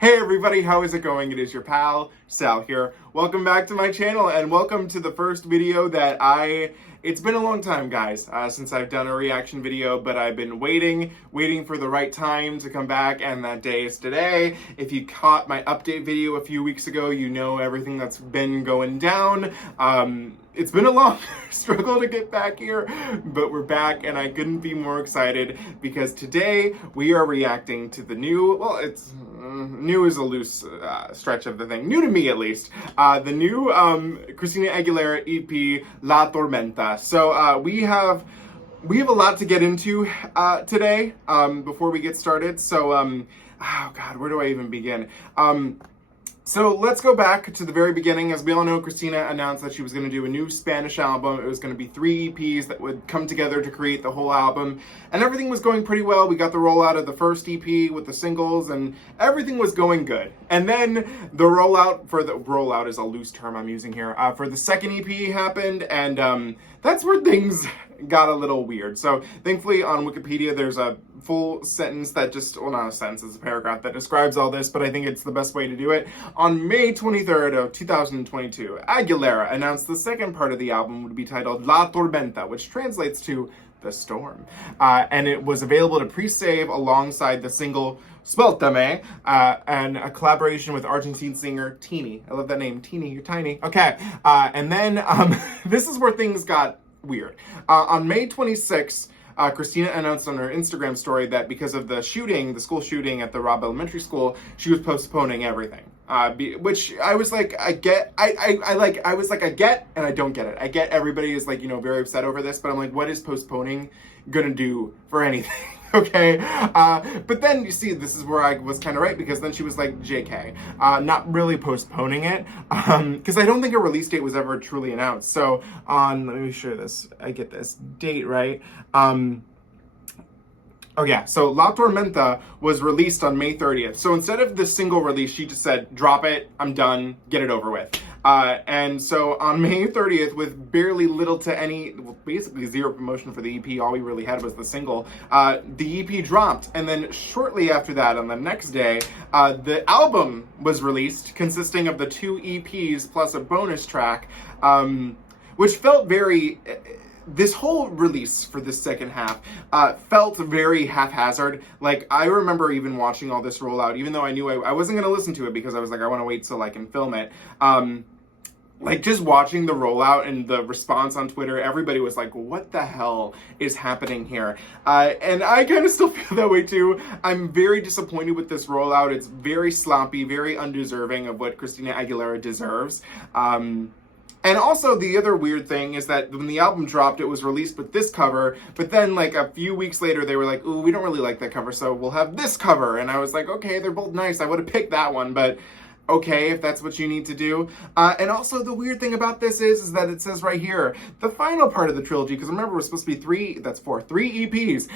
Hey everybody, how is it going? It is your pal, Sal here. Welcome back to my channel and welcome to the first video that it's been a long time guys, since I've done a reaction video, but I've been waiting for the right time to come back, and that day is today. If you caught my update video a few weeks ago, you know everything that's been going down. It's been a long struggle to get back here, but we're back and I couldn't be more excited because today we are reacting to the new, well, it's new is a loose stretch of the thing, new to me at least, the new Christina Aguilera EP, La Tormenta. So we have a lot to get into today before we get started. So, oh God, where do I even begin? So let's go back to the very beginning. As we all know, Christina announced that she was going to do a new Spanish album. It was going to be 3 EPs that would come together to create the whole album. And everything was going pretty well. We got the rollout of the first EP with the singles and everything was going good. And then the rollout is a loose term I'm using here, for the second EP happened, and that's where things got a little weird. So thankfully on Wikipedia there's a full sentence that just, well, not a sentence, it's a paragraph that describes all this, but I think it's the best way to do it. On May 23rd of 2022, Aguilera announced the second part of the album would be titled La Tormenta, which translates to The Storm. And it was available to pre-save alongside the single Suéltame, and a collaboration with Argentine singer Tini. I love that name, Tini, you're tiny. Okay, and then this is where things got weird. On May 26th, Christina announced on her Instagram story that because of the shooting, the school shooting at the Robb Elementary School, she was postponing everything. Which I was like, I get, I was like, I get, and I don't get it. I get everybody is like, you know, very upset over this, but I'm like, what is postponing gonna do for anything? Okay, but then you see, this is where I was kind of right, because then she was like, JK, not really postponing it, because I don't think a release date was ever truly announced. So on, let me share this, I get this date right. Oh yeah, so La Tormenta was released on May 30th. So instead of the single release, she just said, drop it, I'm done, get it over with. And so on May 30th, with barely little to any, well, basically zero promotion for the EP, all we really had was the single, the EP dropped. And then shortly after that, on the next day, the album was released, consisting of the 2 EPs plus a bonus track, which felt very... This whole release for this second half felt very haphazard. Like, I remember even watching all this rollout, even though I knew I wasn't going to listen to it because I was like, I want to wait till I can film it. Like, just watching the rollout and the response on Twitter, everybody was like, what the hell is happening here? And I kind of still feel that way too. I'm very disappointed with this rollout. It's very sloppy, very undeserving of what Christina Aguilera deserves. And also, the other weird thing is that when the album dropped, it was released with this cover, but then like a few weeks later, they were like, ooh, we don't really like that cover, so we'll have this cover. And I was like, okay, they're both nice. I would have picked that one, but okay, if that's what you need to do. And also, the weird thing about this is that it says right here, the final part of the trilogy, because remember, it was supposed to be 3 EPs,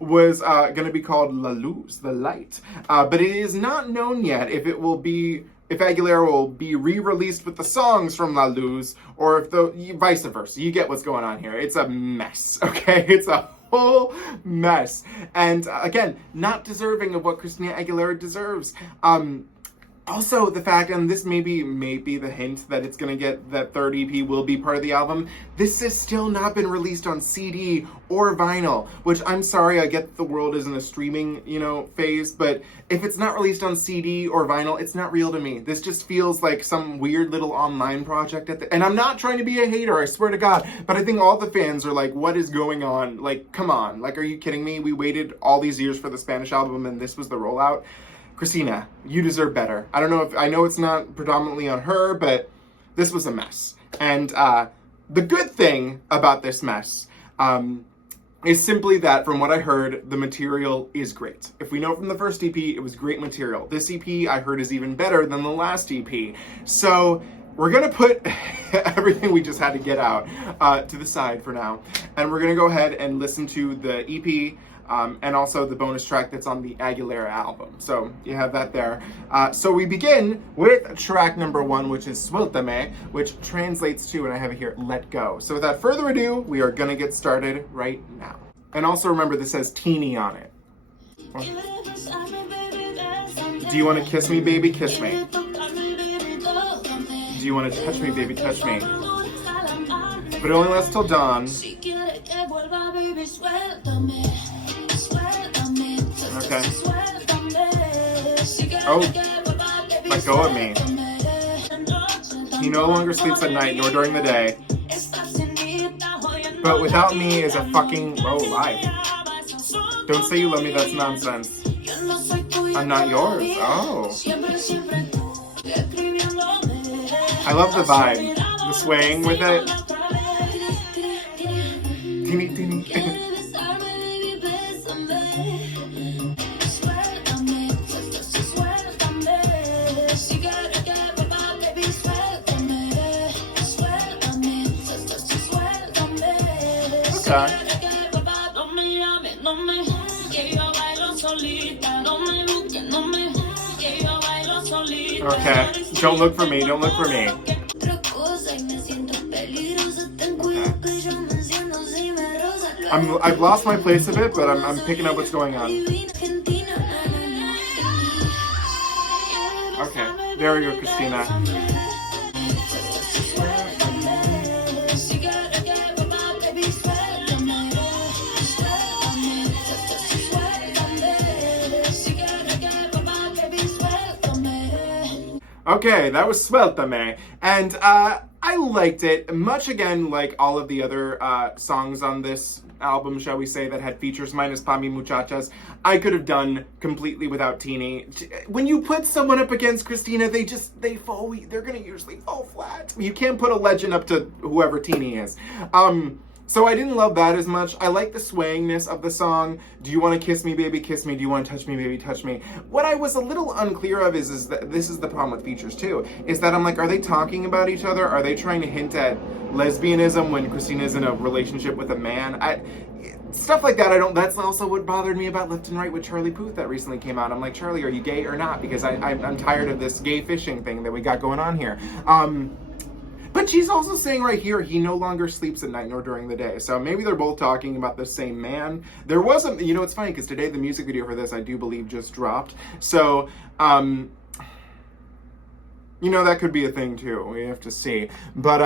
was going to be called La Luz, the Light. But it is not known yet if it will be... if Aguilera will be re-released with the songs from La Luz, or if the vice versa. You get what's going on here. It's a mess, okay? It's a whole mess. And again, not deserving of what Christina Aguilera deserves. Also, the fact, and this may be the hint that it's going to get, that third EP will be part of the album, this has still not been released on CD or vinyl, which I'm sorry, I get the world is in a streaming, you know, phase, but if it's not released on CD or vinyl, it's not real to me. This just feels like some weird little online project and I'm not trying to be a hater, I swear to God, but I think all the fans are like, what is going on? Like, come on, like, are you kidding me? We waited all these years for the Spanish album and this was the rollout. Christina, you deserve better. I don't know if, I know it's not predominantly on her, but this was a mess. And the good thing about this mess is simply that, from what I heard, the material is great. If we know from the first EP, it was great material. This EP, I heard, is even better than the last EP. So we're gonna put everything we just had to get out to the side for now. And we're gonna go ahead and listen to the EP, and also the bonus track that's on the Aguilera album. So you have that there. So we begin with track number 1, which is Suéltame, which translates to, and I have it here, let go. So without further ado, we are gonna get started right now. And also remember, this says Tini on it. Do you want to kiss me, baby? Kiss me. Do you want to touch me, baby? Touch me. But it only lasts till dawn. Okay. Oh, let go of me. He no longer sleeps at night nor during the day. But without me is a fucking lie. Don't say you love me, that's nonsense. I'm not yours. Oh. I love the vibe. The swaying with it. Tini, tini. Okay. Okay. Don't look for me. Don't look for me. Okay. I've lost my place a bit, but I'm picking up what's going on. Okay. There we go, Christina. Okay, that was Suéltame, and I liked it, much again like all of the other songs on this album, shall we say, that had features, minus Pa' Mi Muchachas. I could have done completely without Tini. When you put someone up against Christina, they're gonna usually fall flat. You can't put a legend up to whoever Tini is. So I didn't love that as much. I like the swayingness of the song. Do you want to kiss me, baby? Kiss me. Do you want to touch me, baby? Touch me. What I was a little unclear of is that this is the problem with features too, is that I'm like, are they talking about each other? Are they trying to hint at lesbianism when Christina's in a relationship with a man? Stuff like that, that's also what bothered me about Left and Right with Charlie Puth that recently came out. I'm like, Charlie, are you gay or not? Because I'm tired of this gay fishing thing that we got going on here. But she's also saying right here, he no longer sleeps at night nor during the day. So maybe they're both talking about the same man. There wasn't, it's funny because today the music video for this, I do believe, just dropped. So, that could be a thing too. We have to see. But,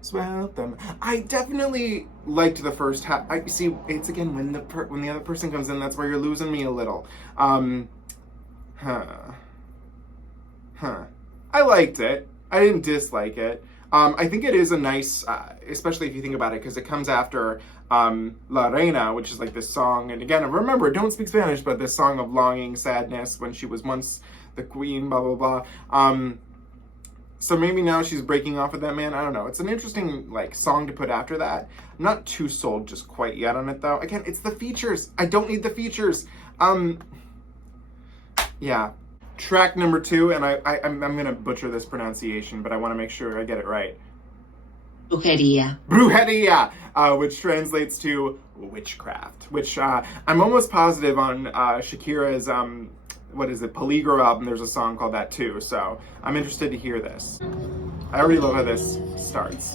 Suéltame. I definitely liked the first half. I see, it's again, when the other person comes in, that's where you're losing me a little. I liked it. I didn't dislike it. I think it is a nice, especially if you think about it, because it comes after La Reina, which is like this song. And again, remember, don't speak Spanish, but this song of longing, sadness, when she was once the queen, blah, blah, blah. So maybe now she's breaking off with that man. I don't know. It's an interesting song to put after that. I'm not too sold just quite yet on it, though. Again, it's the features. I don't need the features. Yeah. Track number 2, and I'm going to butcher this pronunciation, but I want to make sure I get it right. Brujería. Brujería, which translates to witchcraft, which I'm almost positive on Shakira's, Peligro album, there's a song called that too, so I'm interested to hear this. I already love how this starts.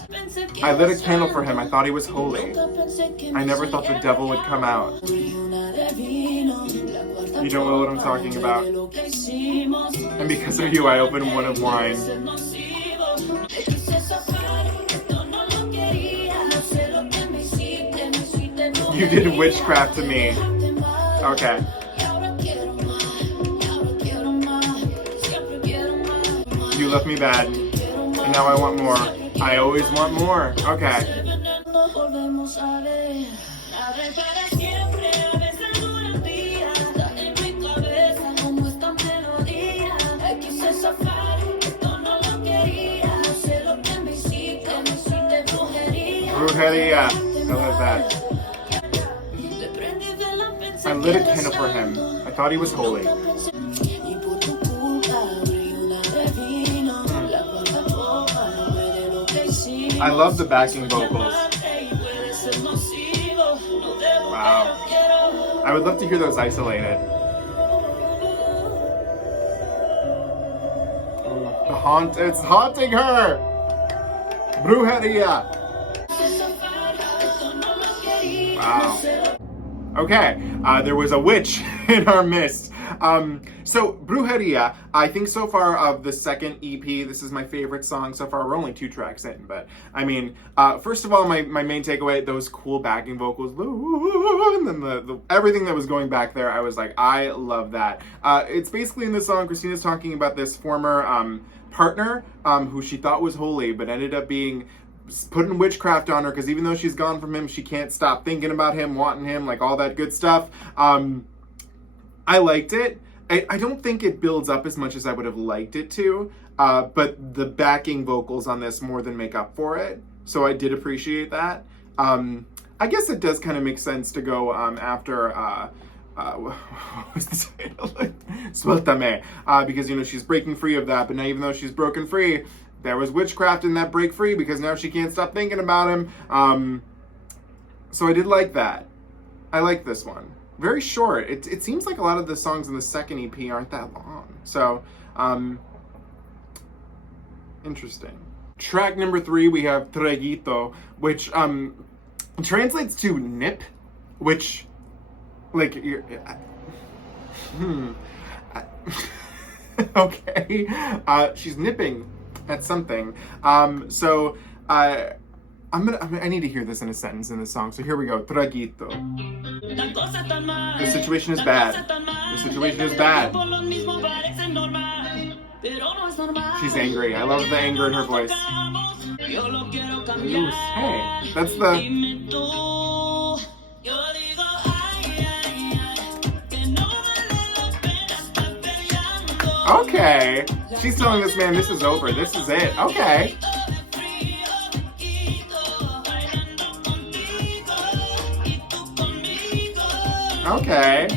I lit a candle for him, I thought he was holy. I never thought the devil would come out. You don't know what I'm talking about. And because of you, I opened one of wine. You did witchcraft to me. Okay. You left me bad. And now I want more. I always want more. Okay. Brujería. I love that. I lit a candle for him. I thought he was holy. I love the backing vocals. Wow. I would love to hear those isolated. It's haunting her! Brujería! Wow. Okay, there was a witch in our midst. So Brujería, I think so far of the second EP, this is my favorite song so far. We're only 2 tracks in, but I mean, first of all, my main takeaway, those cool backing vocals, and then the everything that was going back there, I was like, I love that. It's basically in this song, Christina's talking about this former partner who she thought was holy, but ended up being putting witchcraft on her, because even though she's gone from him, she can't stop thinking about him, wanting him, like all that good stuff. I liked it. I don't think it builds up as much as I would have liked it to, but the backing vocals on this more than make up for it, so I did appreciate that. I guess it does kind of make sense to go after what was the title? Suéltame, because, you know, she's breaking free of that, but now even though she's broken free, there was witchcraft in that break free, because now she can't stop thinking about him. So I did like that. I like this one. Very short. It seems like a lot of the songs in the second EP aren't that long. So, interesting. Track number 3, we have Tragito, which translates to nip, which, like, okay. She's nipping at something. I need to hear this in a sentence in the song. So here we go. Traguito. The situation is bad. The situation is bad. She's angry. I love the anger in her voice. Ooh, hey, that's the... Okay. She's telling this man this is over. This is it. Okay. Okay.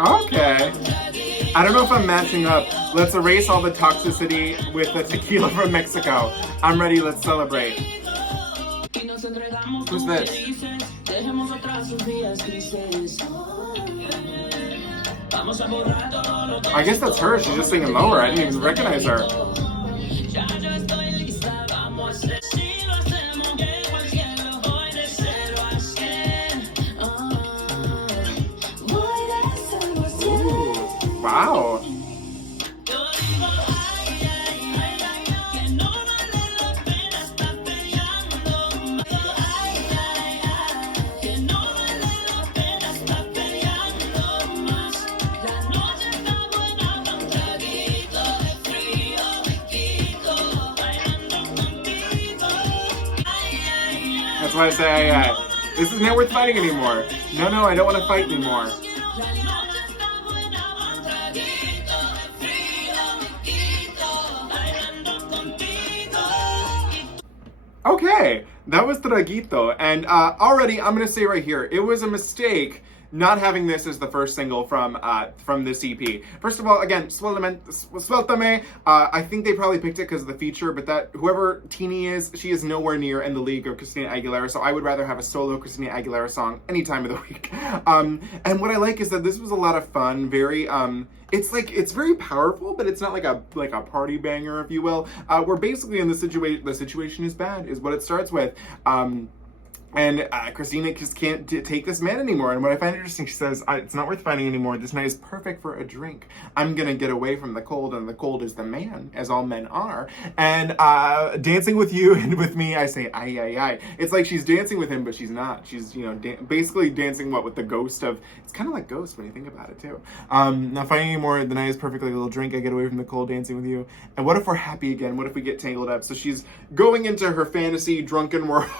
Okay. I don't know if I'm matching up. Let's erase all the toxicity with the tequila from Mexico. I'm ready, let's celebrate. Who's this? I guess that's her. She's just singing lower. I didn't even recognize her. Wow. That's why I say, this is not worth fighting anymore. No, I don't want to fight anymore. Okay, that was Tragito, and already I'm gonna say right here, it was a mistake not having this as the first single from this EP. First of all, again, Sueltame, I think they probably picked it because of the feature, but that whoever Tini is, she is nowhere near in the league of Christina Aguilera, so I would rather have a solo Christina Aguilera song any time of the week. And what I like is that this was a lot of fun, very it's very powerful, but it's not like a party banger, if you will. We're basically in the situation is bad, is what it starts with. And Christina just can't take this man anymore. And what I find interesting, she says, it's not worth fighting anymore. This night is perfect for a drink. I'm going to get away from the cold, and the cold is the man, as all men are. And dancing with you and with me, I say, ay, ay, ay. It's like she's dancing with him, but she's not. She's, basically dancing, with the ghost of, it's kind of like Ghost when you think about it, too. Not fighting anymore. The night is perfect like a little drink. I get away from the cold, dancing with you. And what if we're happy again? What if we get tangled up? So she's going into her fantasy drunken world,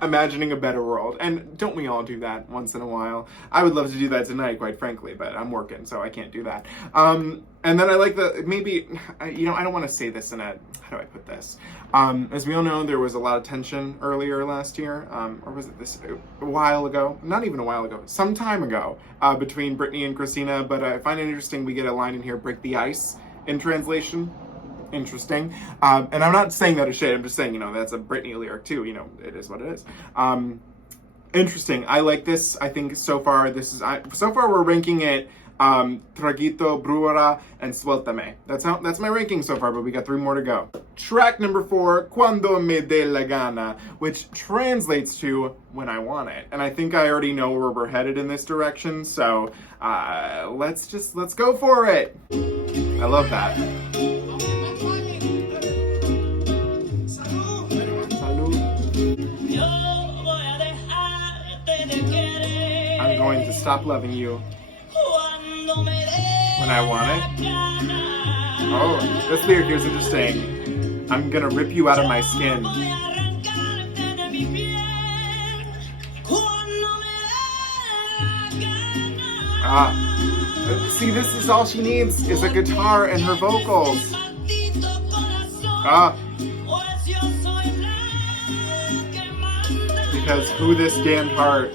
imagining a better world. And don't we all do that once in a while? I would love to do that tonight, quite frankly, but I'm working, so I can't do that. And then I like maybe, I don't want to say this in a, how do I put this? As we all know, there was a lot of tension earlier last year, or was it a while ago? Not even a while ago, some time ago, between Britney and Christina, but I find it interesting we get a line in here, break the ice, in translation. Interesting. And I'm not saying that as shade, I'm just saying, that's a Britney lyric too, it is what it is. Interesting. I like this. I think so far we're ranking it Traguito, Brujería, and Suéltame. That's my ranking so far, but we got 3 more to go. Track number 4, Cuando me dé la gana, which translates to when I want it. And I think I already know where we're headed in this direction, so let's go for it. I love that. I'm going to stop loving you when I want it. Oh, this lyric here is interesting. I'm gonna rip you out of my skin. See, this is all she needs is a guitar and her vocals. Because who this damned heart?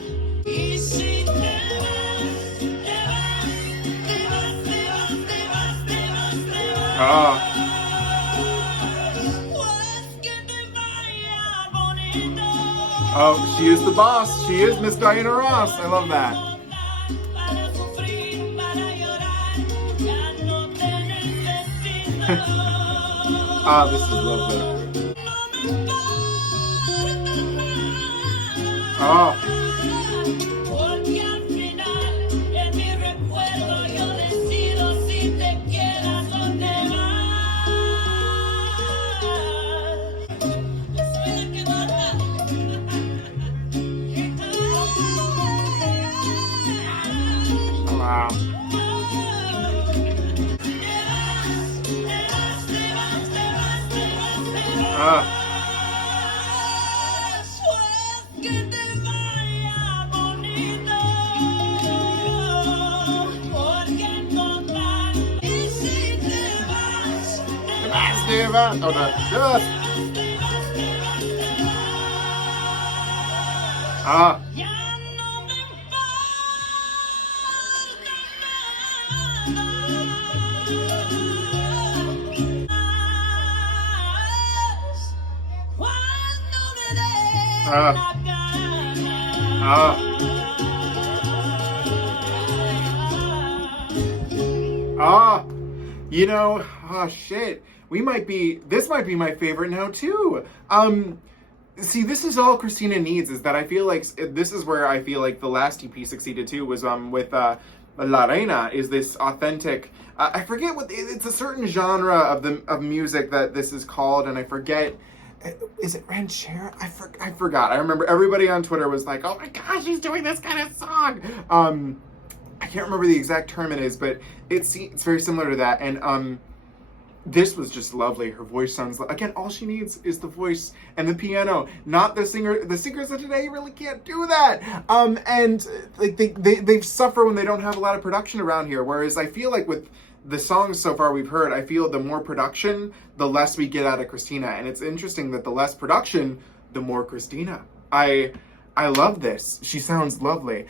Oh, she is the boss. She is Miss Diana Ross. I love that. This is lovely. Wow. Oh, no. You know, shit. This might be my favorite now too. See, this is all Christina needs, is that I feel like this is where I feel like the last EP succeeded too, was with La Reina, is this authentic, I forget what, it's a certain genre of music that this is called, and I forget, is it ranchera? I forgot. I remember everybody on Twitter was like, oh my gosh, she's doing this kind of song. I can't remember the exact term it is, but it's very similar to that, and this was just lovely. Her voice sounds again, all she needs is the voice and the piano, not the singer. The singers of today really can't do that. And like they suffer when they don't have a lot of production around here. Whereas I feel like with the songs so far we've heard, I feel the more production, the less we get out of Christina. And it's interesting that the less production, the more Christina. I love this. She sounds lovely.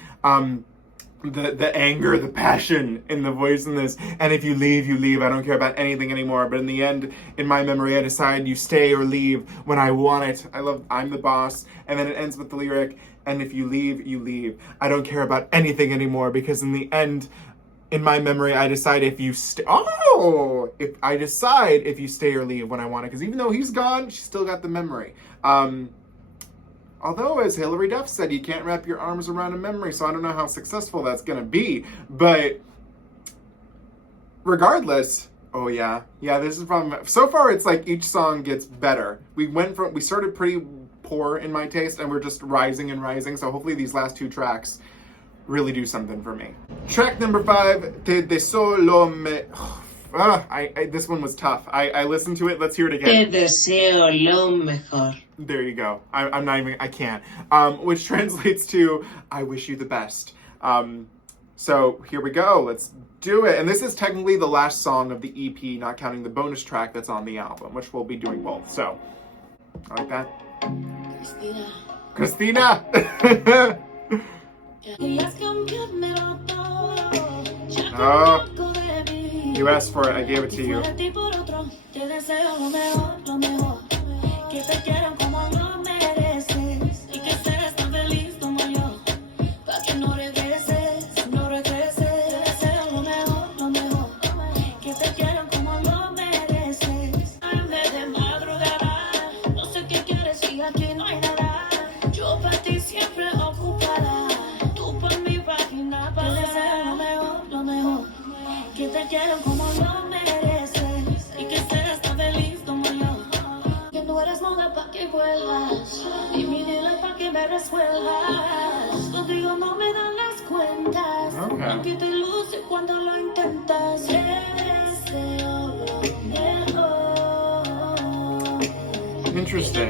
The anger, the passion in the voice in this. And if you leave, you leave. I don't care about anything anymore. But in the end, in my memory, I decide you stay or leave when I want it. I'm the boss. And then it ends with the lyric, and if you leave, you leave. I don't care about anything anymore, because in the end, in my memory, I decide if you stay. If I decide if you stay or leave when I want it. Because even though he's gone, she's still got the memory. Although, as Hilary Duff said, you can't wrap your arms around a memory, so I don't know how successful that's going to be. But regardless, oh yeah, this is from, so far it's like each song gets better. We started pretty poor in my taste, and we're just rising and rising, so hopefully these last 2 tracks really do something for me. Track number 5, Deseo. This one was tough. I listened to it. Let's hear it again. Deseo lo mejor. There you go. I can't. Which translates to, I wish you the best. So here we go. Let's do it. And this is technically the last song of the EP, not counting the bonus track that's on the album, which we'll be doing both. So, I like that. Christina! You asked for it, I gave it to you. quieren como lo mereces y que seas tan feliz como yo. Que tú eres moda pa' que vuelvas y mi dinero pa' que me resuelvas. Contigo no me dan las cuentas, aunque te luce cuando lo intentas. Deseo lo mejor. Interesting.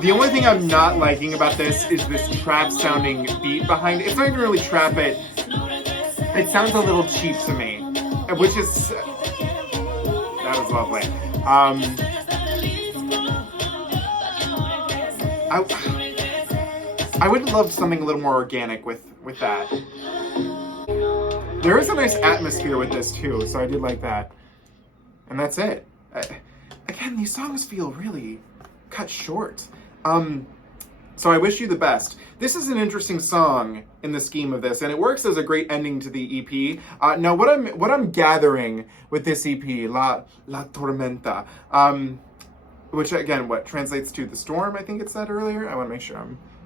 The only thing I'm not liking about this is this trap sounding beat behind it. It's not even really trap, it sounds a little cheap to me, which is, that was lovely. I would love something a little more organic with that. There is a nice atmosphere with this too, so I did like that. And that's it. Again, these songs feel really cut short. So I wish you the best. This is an interesting song in the scheme of this, and it works as a great ending to the EP. Now, what I'm gathering with this EP, La Tormenta, which again, what translates to the storm, I think it said earlier. I want to make sure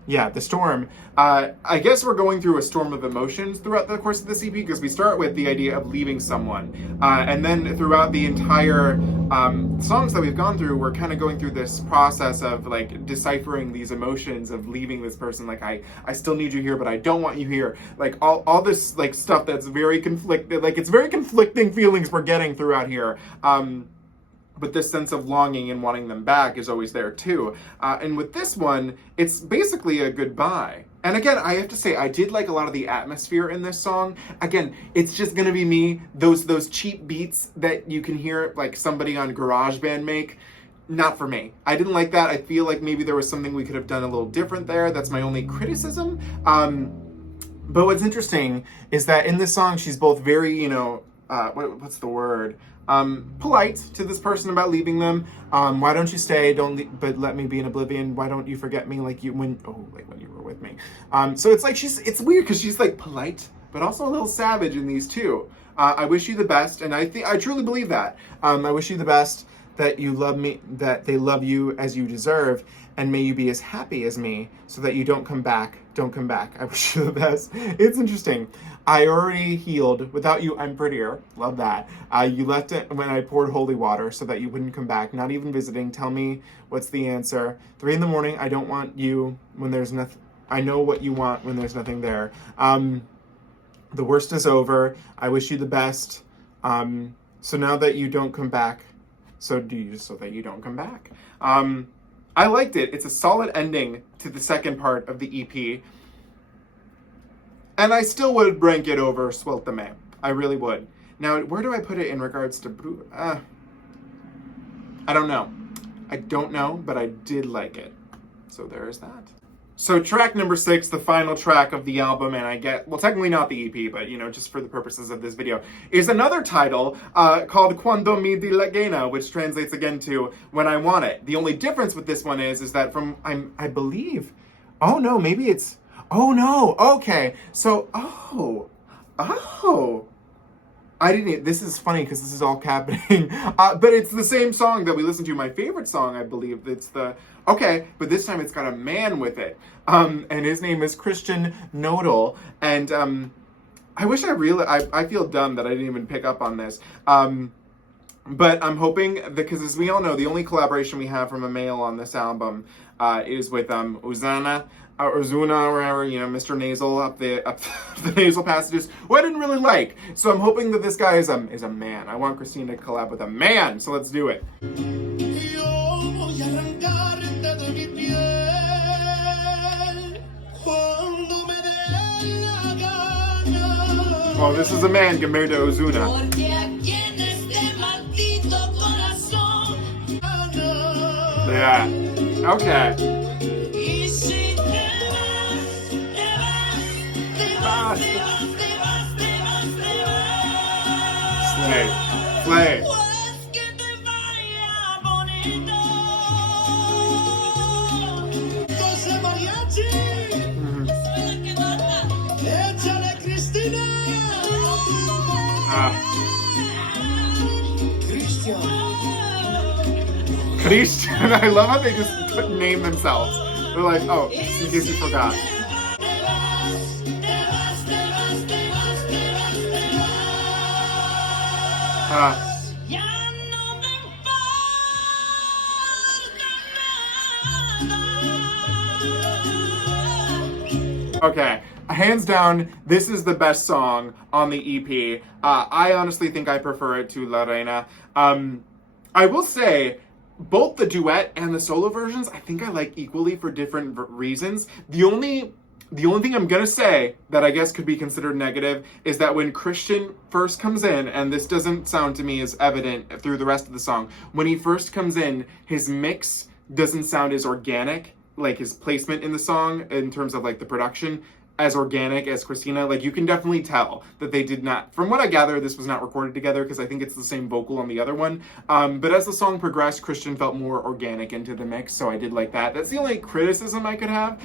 yeah, the storm. I guess we're going through a storm of emotions throughout the course of this EP, because we start with the idea of leaving someone. And then throughout the entire songs that we've gone through, we're kind of going through this process of like deciphering these emotions of leaving this person. Like, I still need you here, but I don't want you here. Like all this like stuff that's very conflicted. Like, it's very conflicting feelings we're getting throughout here. But this sense of longing and wanting them back is always there too. And with this one, it's basically a goodbye. And again, I have to say, I did like a lot of the atmosphere in this song. Again, it's just gonna be me, those cheap beats that you can hear like somebody on GarageBand make. Not for me. I didn't like that. I feel like maybe there was something we could have done a little different there. That's my only criticism. But what's interesting is that in this song, she's both very, you know, what's the word? Polite to this person about leaving them. Why don't you stay? But let me be in oblivion. Why don't you forget me like when you were with me? So it's like it's weird because she's like polite, but also a little savage in these two. I wish you the best, and I truly believe that. I wish you the best, that you love me, that they love you as you deserve, and may you be as happy as me, so that you don't come back. Don't come back. I wish you the best. It's interesting. I already healed. Without you, I'm prettier. Love that. You left it when I poured holy water so that you wouldn't come back. Not even visiting. Tell me what's the answer. 3 a.m. I don't want you when there's nothing. I know what you want when there's nothing there. The worst is over. I wish you the best. So now that you don't come back, so that you don't come back. I liked it. It's a solid ending to the second part of the EP. And I still would rank it over Suéltame. I really would. Now, where do I put it in regards to I don't know. I don't know, but I did like it. So there is that. So track number 6, the final track of the album, and well, technically not the EP, but, you know, just for the purposes of this video, is another title called Cuando me di la gana, which translates again to When I Want It. The only difference with this one is that I believe, oh no, maybe it's, oh no, okay, so, this is funny because this is all happening, but it's the same song that we listened to, my favorite song, I believe. It's okay, but this time it's got a man with it, and his name is Christina Nodal, and I wish I feel dumb that I didn't even pick up on this, but I'm hoping, because as we all know, the only collaboration we have from a male on this album is with Ozuna, or wherever, you know, Mr. Nasal up the nasal passages, who I didn't really like. So I'm hoping that this guy is a man. I want Christina to collab with a man, so let's do it. Oh, this is a man compared to Ozuna. Yeah. Okay. Play. Christian. I love how they just name themselves. They're like, oh, in case you forgot. Ya no me importa nada. Okay, hands down, this is the best song on the EP. I honestly think I prefer it to La Reina. I will say, both the duet and the solo versions, I think I like equally for different reasons. The only thing I'm gonna say that I guess could be considered negative is that when Christian first comes in, and this doesn't sound to me as evident through the rest of the song, when he first comes in, his mix doesn't sound as organic, like his placement in the song in terms of like the production, as organic as Christina. Like, you can definitely tell that they did not, from what I gather, this was not recorded together, because I think it's the same vocal on the other one. But as the song progressed, Christian felt more organic into the mix, so I did like that. That's the only criticism I could have.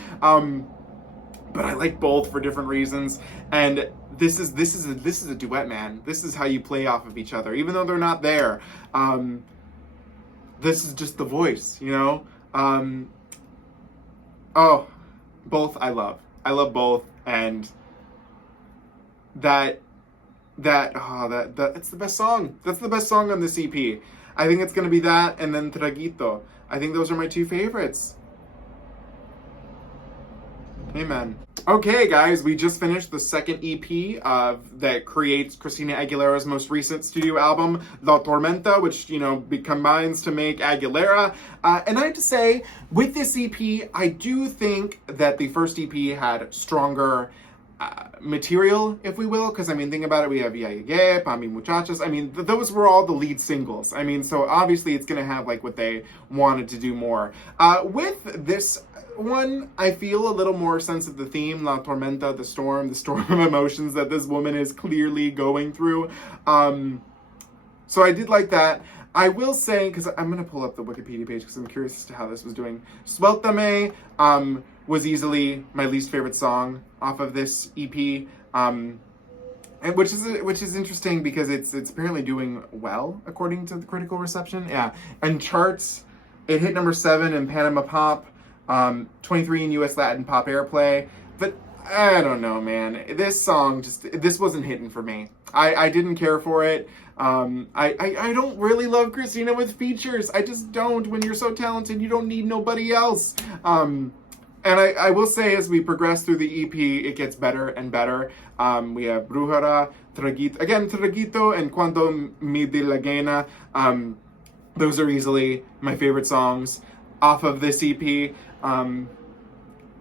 But I like both for different reasons, and this is a duet, man. This is how you play off of each other, even though they're not there. This is just the voice, you know. Oh, both I love. I love both, and that's the best song. That's the best song on this EP. I think it's gonna be that, and then Tragito. I think those are my two favorites. Amen. Okay, guys, we just finished the second EP that creates Christina Aguilera's most recent studio album, La Tormenta, which, you know, combines to make Aguilera. And I have to say, with this EP, I do think that the first EP had stronger material, if we will, because, I mean, think about it, we have Yeah, Yeah, Yeah, Pa' Mi Muchachas. I mean, those were all the lead singles. I mean, so obviously it's going to have, like, what they wanted to do more. With this one, I feel a little more sense of the theme, La Tormenta, the storm of emotions that this woman is clearly going through. So I did like that. I will say, because I'm going to pull up the Wikipedia page because I'm curious as to how this was doing. Suéltame was easily my least favorite song off of this EP, and which is interesting because it's apparently doing well according to the critical reception. Yeah, and charts, it hit number 7 in Panama Pop, 23 in US Latin Pop Airplay. But I don't know, man. This song this wasn't hitting for me. I didn't care for it. I don't really love Christina with features. I just don't. When you're so talented, you don't need nobody else. And I will say, as we progress through the EP, it gets better and better. We have Brujería, Tragito, and Cuando me di la gana. Those are easily my favorite songs off of this EP.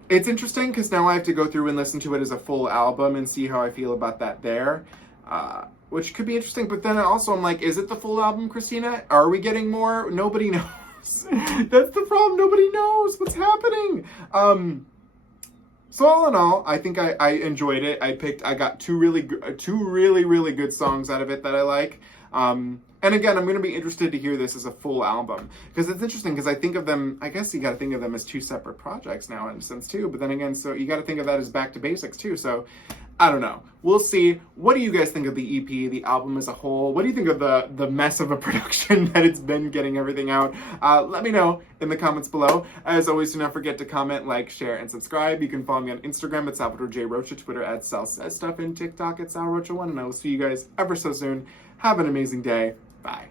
It's interesting because now I have to go through and listen to it as a full album and see how I feel about that there. Which could be interesting, but then also I'm like, is it the full album, Christina? Are we getting more? Nobody knows. That's the problem. Nobody knows what's happening. So all in all, I think I enjoyed it. I got two really good songs out of it that I like. And again, I'm going to be interested to hear this as a full album, because it's interesting, because I think of them, I guess you got to think of them as two separate projects now in a sense too, but then again, so you got to think of that as back to basics too, so I don't know. We'll see. What do you guys think of the EP, the album as a whole? What do you think of the mess of a production that it's been getting everything out? Let me know in the comments below. As always, do not forget to comment, like, share, and subscribe. You can follow me on Instagram at Salvador J. Rocha, Twitter at Sal Says Stuff, and TikTok at Sal Rocha 1, and I will see you guys ever so soon. Have an amazing day. Bye.